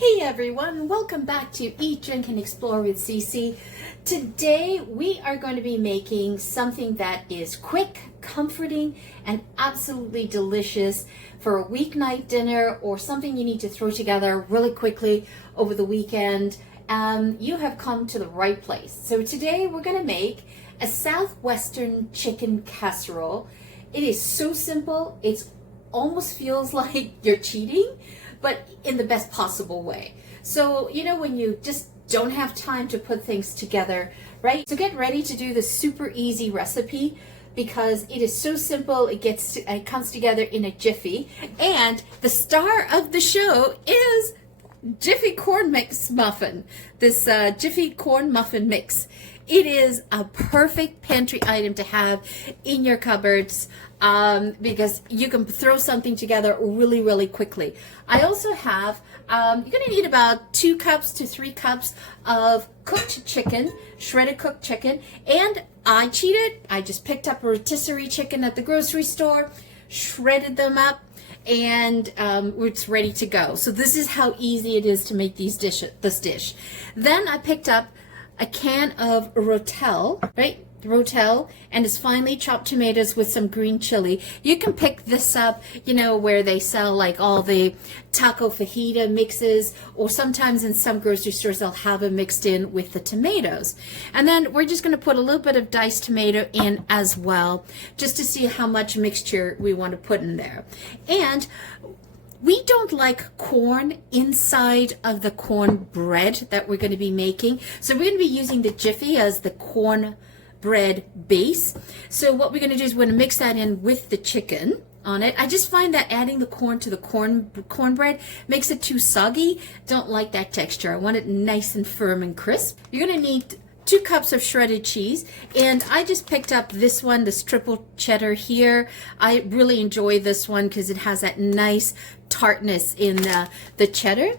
Hey everyone, welcome back to Eat, Drink, and Explore with Cece. Today we are going to be making something that is quick, comforting, and absolutely delicious for a weeknight dinner or something you need to throw together really quickly over the weekend. You have come to the right place. So today we're going to make a Southwestern chicken casserole. It is so simple, it almost feels like you're cheating, but in the best possible way. So, you know, when you just don't have time to put things together, right? So get ready to do this super easy recipe because it is so simple. It comes together in a jiffy. And the star of the show is Jiffy Corn Mix Muffin, this Jiffy Corn Muffin mix. It is a perfect pantry item to have in your cupboards because you can throw something together really, really quickly. I also have, you're going to need about 2 cups to 3 cups of cooked chicken, shredded cooked chicken, and I cheated. I just picked up a rotisserie chicken at the grocery store, shredded them up, and it's ready to go. So this is how easy it is to make this dish. Then I picked up a can of Rotel, right? Rotel, and it's finely chopped tomatoes with some green chili. You can pick this up, you know, where they sell like all the taco fajita mixes, or sometimes in some grocery stores they'll have it mixed in with the tomatoes. And then we're just going to put a little bit of diced tomato in as well, just to see how much mixture we want to put in there. And we don't like corn inside of the cornbread that we're going to be making. So we're going to be using the Jiffy as the cornbread base. So what we're going to do is we're going to mix that in with the chicken on it. I just find that adding the corn to the cornbread makes it too soggy. Don't like that texture. I want it nice and firm and crisp. You're going to need 2 cups of shredded cheese, and I just picked up this one, this triple cheddar here. I really enjoy this one because it has that nice tartness in the cheddar.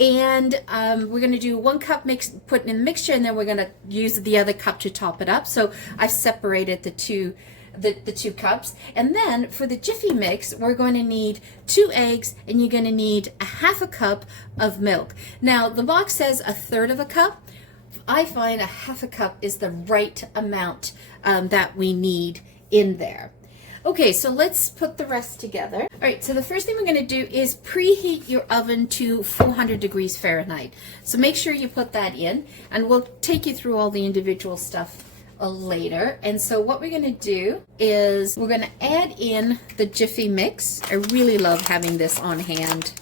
And we're going to do 1 cup put in the mixture, and then we're going to use the other cup to top it up. So I've separated the two cups. And then for the Jiffy mix, we're going to need 2 eggs, and you're going to need a 1/2 cup of milk. Now the box says 1/3 cup. I find a 1/2 cup is the right amount that we need in there. Okay, so let's put the rest together. All right, so the first thing we're going to do is preheat your oven to 400 degrees Fahrenheit. So make sure you put that in, and we'll take you through all the individual stuff later. And so what we're going to do is we're going to add in the Jiffy mix. I really love having this on hand.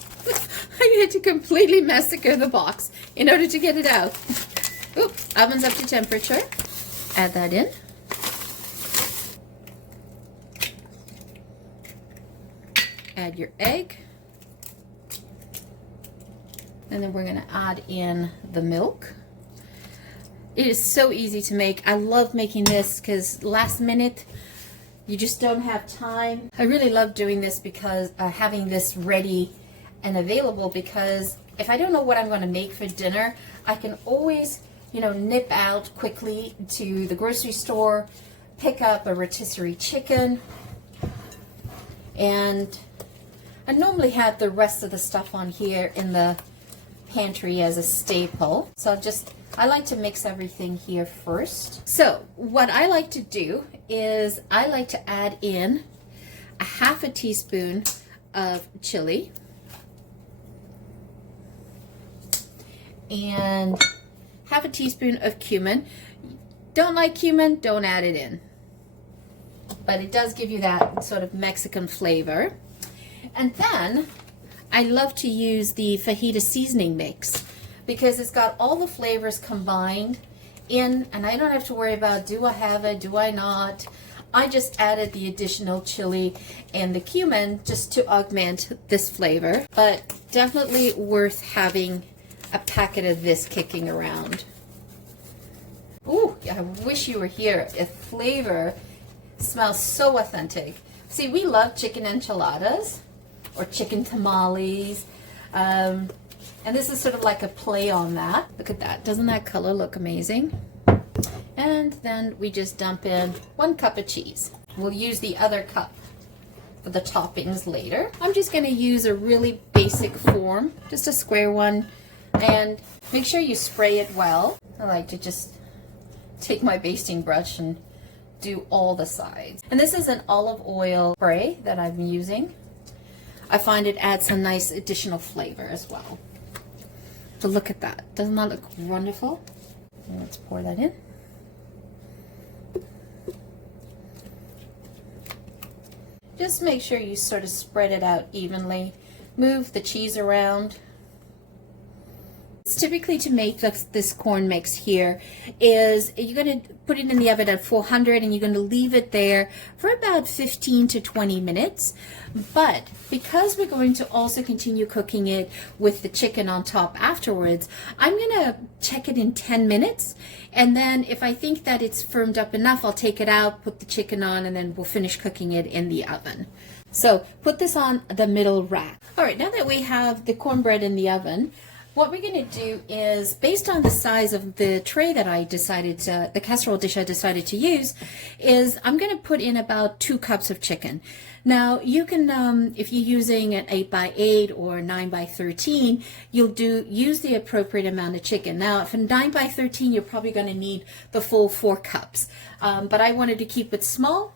I had to completely massacre the box in order to get it out. Oops, oven's up to temperature. Add that in. Add your egg. And then we're going to add in the milk. It is so easy to make. I love making this because last minute you just don't have time. I really love doing this because having this ready and available, because if I don't know what I'm going to make for dinner, I can always, you know, nip out quickly to the grocery store, pick up a rotisserie chicken, and I normally have the rest of the stuff on here in the pantry as a staple. So I like to mix everything here first. So what I like to do is I like to add in a 1/2 teaspoon of chili and 1/2 teaspoon of cumin. Don't like cumin, don't add it in. But it does give you that sort of Mexican flavor. And then I love to use the fajita seasoning mix because it's got all the flavors combined in, and I don't have to worry about, do I have it, do I not? I just added the additional chili and the cumin just to augment this flavor, but definitely worth having a packet of this kicking around. Ooh, I wish you were here. The flavor smells so authentic. See, we love chicken enchiladas or chicken tamales, and this is sort of like a play on that. Look at that. Doesn't that color look amazing? And then we just dump in 1 cup of cheese. We'll use the other cup for the toppings later. I'm just going to use a really basic form, just a square one. And make sure you spray it well. I like to just take my basting brush and do all the sides. And this is an olive oil spray that I've been using. I find it adds some nice additional flavor as well. So look at that. Doesn't that look wonderful? And let's pour that in. Just make sure you sort of spread it out evenly. Move the cheese around. It's typically to make this corn mix here is you're going to put it in the oven at 400 and you're going to leave it there for about 15 to 20 minutes. But because we're going to also continue cooking it with the chicken on top afterwards, I'm going to check it in 10 minutes. And then if I think that it's firmed up enough, I'll take it out, put the chicken on, and then we'll finish cooking it in the oven. So put this on the middle rack. All right, now that we have the cornbread in the oven, what we're going to do is, based on the size of the tray that I decided to, the casserole dish I decided to use, is I'm going to put in about 2 cups of chicken. Now you can, if you're using an 8x8 or 9x13, you'll use the appropriate amount of chicken. Now for 9x13, you're probably going to need the full 4 cups, but I wanted to keep it small.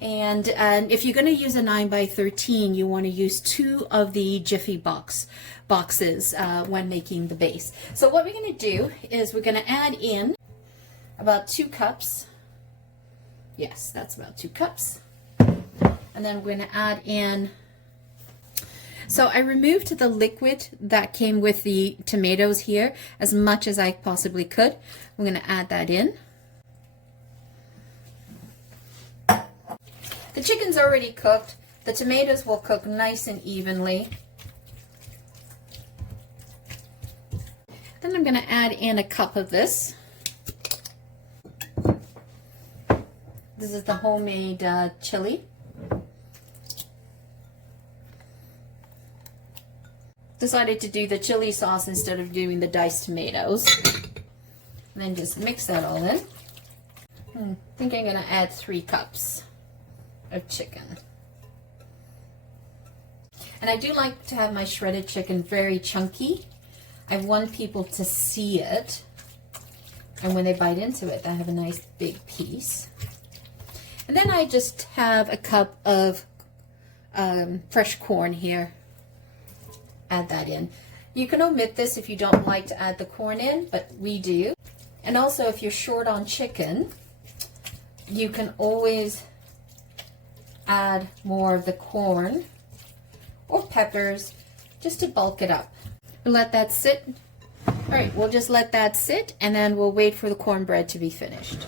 And if you're going to use a 9x13, you want to use 2 of the Jiffy boxes when making the base. So what we're going to do is we're going to add in about 2 cups. Yes, that's about 2 cups. And then we're going to add in, so I removed the liquid that came with the tomatoes here as much as I possibly could. I'm going to add that in. The chicken's already cooked. The tomatoes will cook nice and evenly. Then I'm going to add in a cup of this. This is the homemade chili. Decided to do the chili sauce instead of doing the diced tomatoes. And then just mix that all in. I think I'm going to add 3 cups of chicken. And I do like to have my shredded chicken very chunky. I want people to see it, and when they bite into it, they have a nice big piece. And then I just have a cup of fresh corn here. Add that in. You can omit this if you don't like to add the corn in, but we do. And also, if you're short on chicken, you can always add more of the corn or peppers just to bulk it up. We'll let that sit. All right, we'll just let that sit, and then we'll wait for the cornbread to be finished.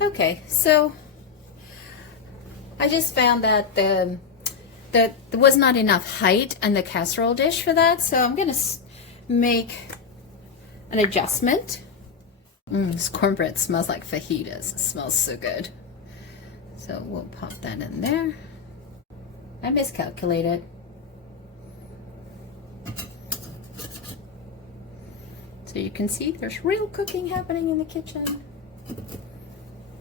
Okay, so I just found that there was not enough height in the casserole dish for that, so I'm going to make an adjustment. This cornbread smells like fajitas. It smells so good. So we'll pop that in there. I miscalculated. So you can see there's real cooking happening in the kitchen.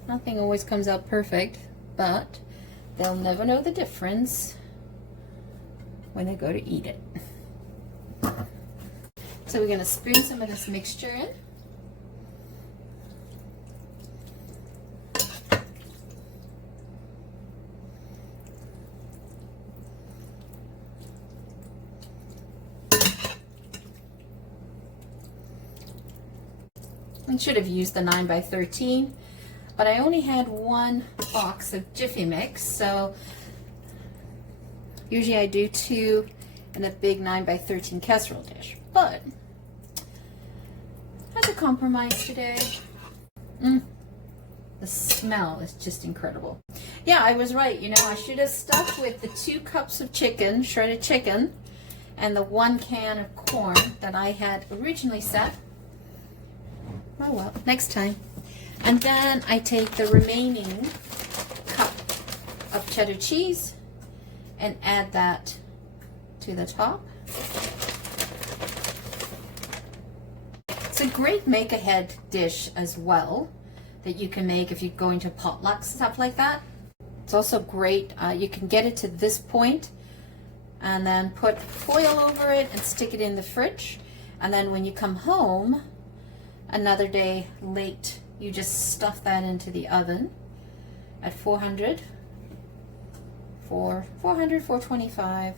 Nothing always comes out perfect, but they'll never know the difference when they go to eat it. So we're going to spoon some of this mixture in. I should have used the 9x13, but I only had 1 box of Jiffy Mix, so usually I do 2 in a big 9x13 casserole dish, but that's a compromise today. The smell is just incredible. Yeah, I was right. You know, I should have stuck with the 2 cups of chicken, shredded chicken, and the 1 can of corn that I had originally set. Oh well, next time. And then I take the remaining cup of cheddar cheese and add that to the top. It's a great make-ahead dish as well that you can make if you're going to potlucks, stuff like that. It's also great. You can get it to this point and then put foil over it and stick it in the fridge. And then when you come home another day late, you just stuff that into the oven at 425,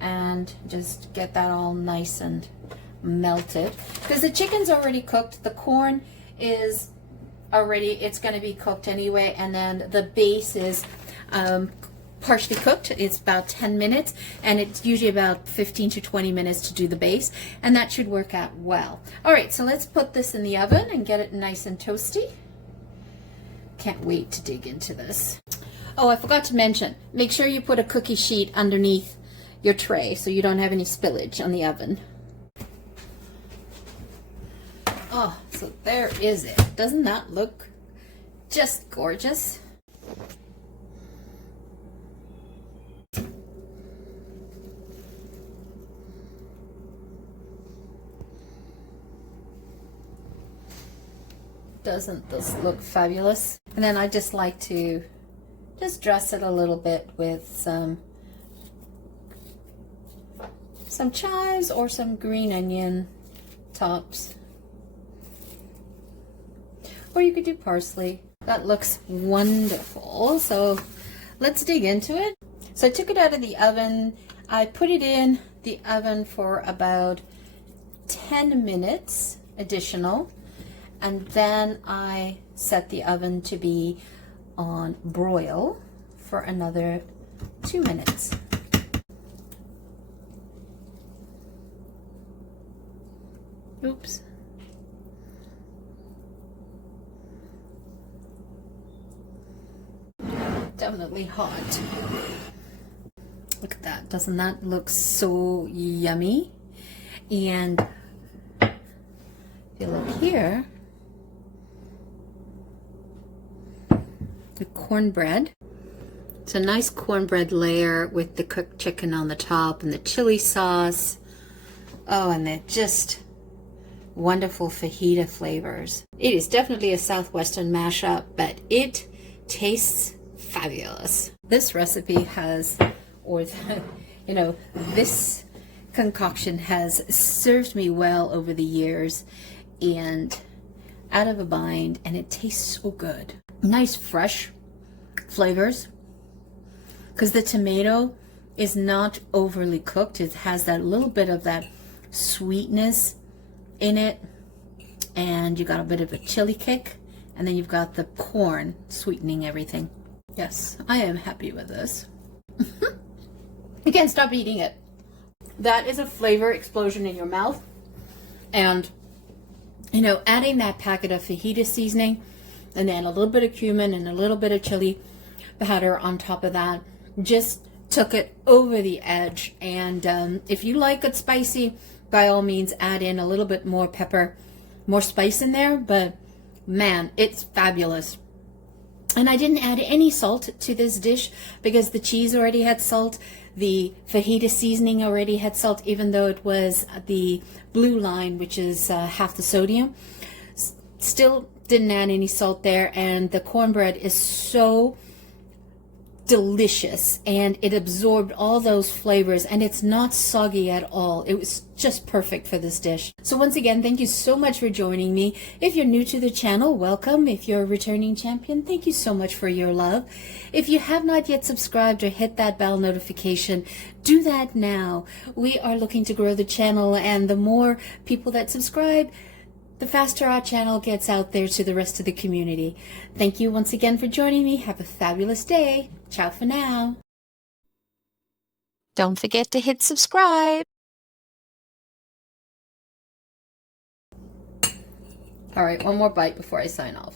and just get that all nice and melted, because the chicken's already cooked, the corn is already, it's going to be cooked anyway, and then the base is partially cooked. It's about 10 minutes, and it's usually about 15 to 20 minutes to do the base, and that should work out well. All right, so let's put this in the oven and get it nice and toasty. Can't wait to dig into this. Oh, I forgot to mention, make sure you put a cookie sheet underneath your tray so you don't have any spillage on the oven. Oh, so there is it. Doesn't that look just gorgeous? Doesn't this look fabulous? And then I just like to just dress it a little bit with some chives or some green onion tops. Or you could do parsley. That looks wonderful. So let's dig into it. So I took it out of the oven. I put it in the oven for about 10 minutes additional. And then I set the oven to be on broil for another 2 minutes. Oops. Definitely hot. Look at that. Doesn't that look so yummy? And if you look here, the cornbread. It's a nice cornbread layer with the cooked chicken on the top and the chili sauce. Oh, and they're just wonderful fajita flavors. It is definitely a Southwestern mashup, but it tastes fabulous. This recipe has, or you know, this concoction has served me well over the years, and out of a bind, and it tastes so good. Nice fresh flavors, because the tomato is not overly cooked. It has that little bit of that sweetness in it, and you got a bit of a chili kick, and then you've got the corn sweetening everything. Yes, I am happy with this. You can't stop eating it. That is a flavor explosion in your mouth, and you know, adding that packet of fajita seasoning, and then a little bit of cumin and a little bit of chili powder on top of that, just took it over the edge. And if you like it spicy, by all means add in a little bit more pepper, more spice in there, but man, it's fabulous. And I didn't add any salt to this dish because the cheese already had salt. The fajita seasoning already had salt, even though it was the blue line, which is half the sodium. Still didn't add any salt there, and the cornbread is so delicious, and it absorbed all those flavors, and it's not soggy at all. It was just perfect for this dish. So once again, thank you so much for joining me. If you're new to the channel, welcome. If you're a returning champion, thank you so much for your love. If you have not yet subscribed or hit that bell notification, do that now. We are looking to grow the channel, and the more people that subscribe, the faster our channel gets out there to the rest of the community. Thank you once again for joining me. Have a fabulous day. Ciao for now. Don't forget to hit subscribe. All right, one more bite before I sign off.